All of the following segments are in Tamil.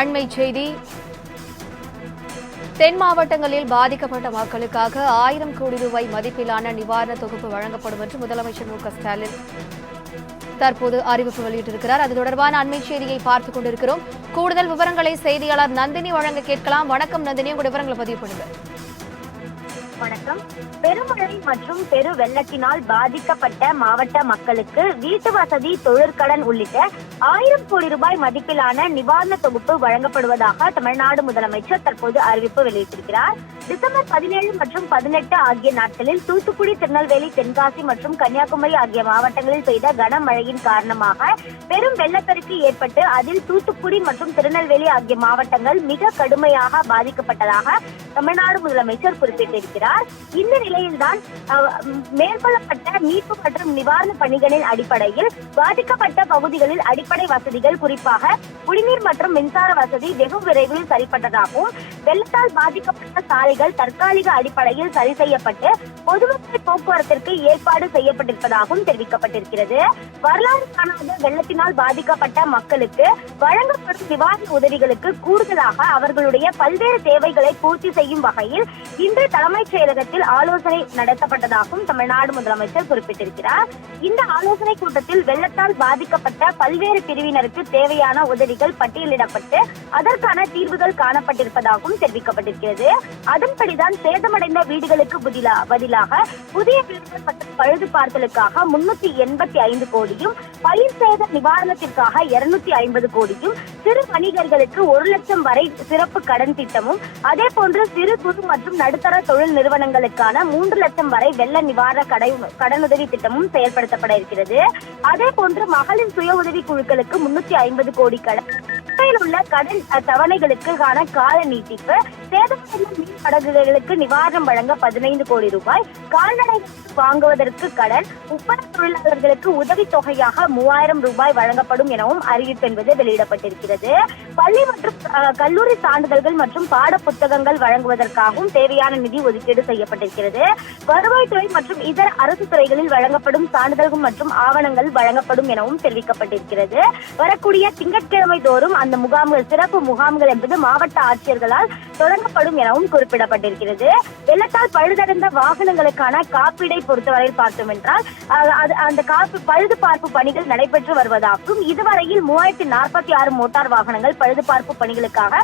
அண்மை செய்தி. தென் மாவட்டங்களில் பாதிக்கப்பட்ட மக்களுக்காக 1000 கோடி ரூபாய் மதிப்பிலான நிவாரண தொகுப்பு வழங்கப்படும் என்று முதலமைச்சர் மு.க.ஸ்டாலின் தற்போது அறிவிப்பு வெளியிட்டிருக்கிறார். அது தொடர்பான அண்மை செய்தியை பார்த்துக் கொண்டிருக்கிறோம். கூடுதல் விவரங்களை செய்தியாளர் நந்தினி வழங்க கேட்கலாம். வணக்கம் நந்தினி, உங்களுடைய விவரங்களை பதிவு பண்ணுங்க. வணக்கம். பெருமழை மற்றும் பெரு வெள்ளத்தினால் பாதிக்கப்பட்ட மாவட்ட மக்களுக்கு வீட்டு வசதி, தொழிற்கடன் உள்ளிட்ட 1000 கோடி ரூபாய் மதிப்பிலான நிவாரண தொகுப்பு வழங்கப்படுவதாக தமிழ்நாடு முதலமைச்சர் தற்போது அறிவிப்பு வெளியிட்டிருக்கிறார். டிசம்பர் 17 மற்றும் 18 ஆகிய நாட்களில் தூத்துக்குடி, திருநெல்வேலி, தென்காசி மற்றும் கன்னியாகுமரி ஆகிய மாவட்டங்களில் பெய்த கனமழையின் காரணமாக பெரும் வெள்ளப்பெருக்கு ஏற்பட்டு அதில் தூத்துக்குடி மற்றும் திருநெல்வேலி ஆகிய மாவட்டங்கள் மிக கடுமையாக பாதிக்கப்பட்டதாக தமிழ்நாடு முதலமைச்சர் குறிப்பிட்டிருக்கிறார். இந்த நிலையில்தான் மேற்கொள்ளப்பட்ட மீட்பு மற்றும் நிவாரண பணிகளின் அடிப்படையில் பாதிக்கப்பட்ட பகுதிகளில் அடிப்படை வசதிகள், குறிப்பாக குடிநீர் மற்றும் மின்சார வசதி வெகு விரைவில் சரிப்பட்டதாகவும், வெள்ளத்தால் பாதிக்கப்பட்ட சாலைகள் தற்காலிக அடிப்படையில் சரி செய்யப்பட்டு பொதுமக்கள் போக்குவரத்திற்கு ஏற்பாடு செய்யப்பட்டிருப்பதாகவும் தெரிவிக்கப்பட்டிருக்கிறது. வரலாறு காணாத வெள்ளத்தினால் பாதிக்கப்பட்ட மக்களுக்கு வழங்கப்படும் நிவாரண உதவிகளுக்கு கூடுதலாக அவர்களுடைய பல்வேறு தேவைகளை பூர்த்தி செய்யும் வகையில் இன்று தலைமைச் செயலகத்தில் ஆலோசனை நடத்தப்பட்டதாகவும் தமிழ்நாடு முதலமைச்சர் குறிப்பிட்டிருக்கிறார். இந்த ஆலோசனை கூட்டத்தில் வெள்ளத்தால் பாதிக்கப்பட்ட பல்வேறு பிரிவினருக்கு தேவையான உதவிகள் பட்டியலிடப்பட்டு அதற்கான தீர்வுகள் காணப்பட்டிருப்பதாகவும் தெரிவிக்கப்பட்டிருக்கிறது. அதன்படிதான் சேதமடைந்த வீடுகளுக்கு பதிலாக புதிய வீடுகள் மற்றும் பழுது பார்த்தலுக்காக 385 கோடியும், பயிர் சேத நிவாரணத்திற்காக 250 கோடியும், சிறு வணிகர்களுக்கு 1 லட்சம் வரை சிறப்பு கடன் திட்டமும், அதே போன்று சிறு குறு மற்றும் நடுத்தர தொழில் நிறுவனங்களுக்கான 3 லட்சம் வரை வெள்ள நிவாரண கடனுதவி திட்டமும் செயல்படுத்தப்பட இருக்கிறது. அதே போன்று மகளிர் சுய உதவி குழுக்களுக்கு 350 கோடி கடன், உள்ள கடன் தவணைகளுக்கான கால நீட்டிப்பு, சேதமடைந்த மீன் படகுகளுக்கு நிவாரணம் வழங்க 15 கோடி ரூபாய், கால்நடைகளுக்கு வாங்குவதற்கு கடன், உப்பள தொழிலாளர்களுக்கு உதவி தொகையாக 3000 ரூபாய் வழங்கப்படும் எனவும் அறிவிப்பு என்பது வெளியிடப்பட்டிருக்கிறது. பள்ளி மற்றும் கல்லூரி சான்றிதழ்கள் மற்றும் பாட புத்தகங்கள் வழங்குவதற்காகவும் தேவையான நிதி ஒதுக்கீடு செய்யப்பட்டிருக்கிறது. வருவாய்த்துறை மற்றும் இதர அரசு துறைகளில் வழங்கப்படும் சான்றிதழ்கள் மற்றும் ஆவணங்கள் வழங்கப்படும் எனவும் தெரிவிக்கப்பட்டிருக்கிறது. வரக்கூடிய திங்கட்கிழமை தோறும் அந்த முகாம்கள், சிறப்பு முகாம்கள் என்பது மாவட்ட ஆட்சியர்களால் தொடங்கப்படும் எனவும் குறிப்பிடப்பட்டிருக்கிறது. வெள்ளத்தால் பழுதடைந்த வாகனங்களுக்கான காப்பீடை பொறுத்தவரையில் பார்த்தோம் என்றால் அந்த பழுது பார்ப்பு பணிகள் நடைபெற்று வருவதாகவும், இதுவரையில் 3046 மோட்டார் வாகனங்கள் பழுது பார்ப்பு பணிகளுக்காக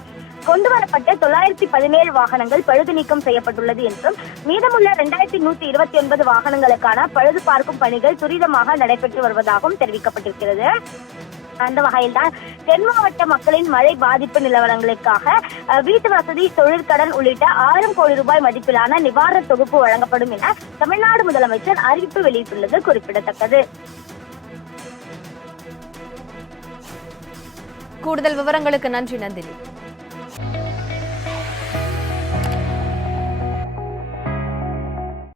கொண்டுவரப்பட்ட 917 வாகனங்கள் பழுது நீக்கம் செய்யப்பட்டுள்ளது என்றும், மீதமுள்ள 2129 வாகனங்களுக்கான பழுது பார்க்கும் பணிகள் துரிதமாக நடைபெற்று வருவதாகவும் தெரிவிக்கப்பட்டிருக்கிறது. அந்த வகையில்தான் தென் மாவட்ட மக்களின் மழை பாதிப்பு நிலவரங்களுக்காக வீட்டு வசதி, தொழிற்கடன் உள்ளிட்ட 1000 கோடி ரூபாய் மதிப்பிலான நிவாரண தொகுப்பு வழங்கப்படும் என தமிழ்நாடு முதலமைச்சர் அறிவிப்பு வெளியிட்டுள்ளது குறிப்பிடத்தக்கது. கூடுதல் விவரங்களுக்கு நன்றி நந்தினி.